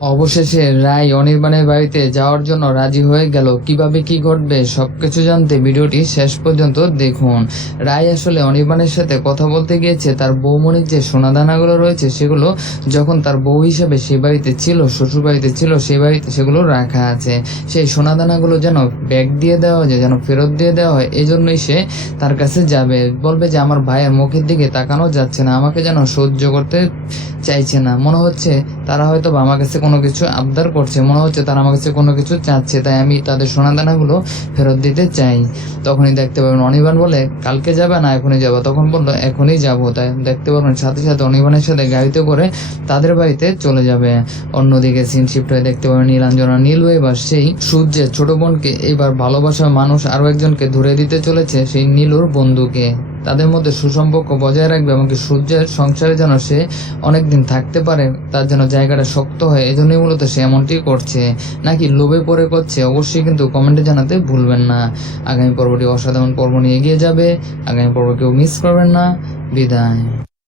অবশেষে রায় অনির্বাণের বাড়িতে যাওয়ার জন্য রাজি হয়ে গেল। কিভাবে কি ঘটবে সবকিছু জানতে ভিডিওটি শেষ পর্যন্ত দেখুন। রায় আসলে অনির্বাণের সাথে কথা বলতে গিয়েছে তার বৌমনির যে সোনাদানাগুলো রয়েছে সেগুলো যখন তার বউ হিসেবে সে বাড়িতে ছিল, শ্বশুর বাড়িতে ছিল, সেই বাড়িতে সেগুলো রাখা আছে। সেই সোনাদানাগুলো যেন ব্যাগ দিয়ে দেওয়া হয়, যেন ফেরত দিয়ে দেওয়া হয়, এই জন্যই সে তার কাছে যাবে। বলবে যে আমার ভাইয়ের মুখের দিকে তাকানো যাচ্ছে না, আমাকে যেন সহ্য করতে চাইছে না, মনে হচ্ছে তারা হয়তো বা আমার কাছে কোনো কিছু আবদার করছে, মনে হচ্ছে তারা আমার কাছে কোনো কিছু চাচ্ছে, তাই আমি তাদের সোনাদানাগুলো ফেরত দিতে চাই। তখনই দেখতে পাবেন অনির্বাণ বলে কালকে যাবে না এখনই যাবো, তখন বললো এখনই যাবো। তাই দেখতে পাবেন সাথে সাথে অনির্বাণের সাথে গাড়িতে করে তাদের বাড়িতে চলে যাবে। অন্যদিকে সিন শিফট হয়ে দেখতে পাবেন নীলাঞ্জনা নীলু এবার সেই সূর্যের ছোট বোনকে এবার ভালোবাসার মানুষ আরো একজনকে ধরে দিতে চলেছে, সেই নীলুর বন্ধুকে। তাদের মধ্যে সুসম্পর্ক বজায় রাখবে এমনকি সূর্যের সংসারে যেন সে অনেকদিন থাকতে পারে, তার যেন জায়গাটা শক্ত হয়, এজন্যই মূলত সে এমনটি করছে। নাকি লোভে পড়ে করছে অবশ্যই কিন্তু কমেন্টে জানাতে ভুলবেন না। আগামী পর্বটি অসাধারণ পর্ব নিয়ে এগিয়ে যাবে। আগামী পর্ব কেউ মিস করবেন না। বিদায়।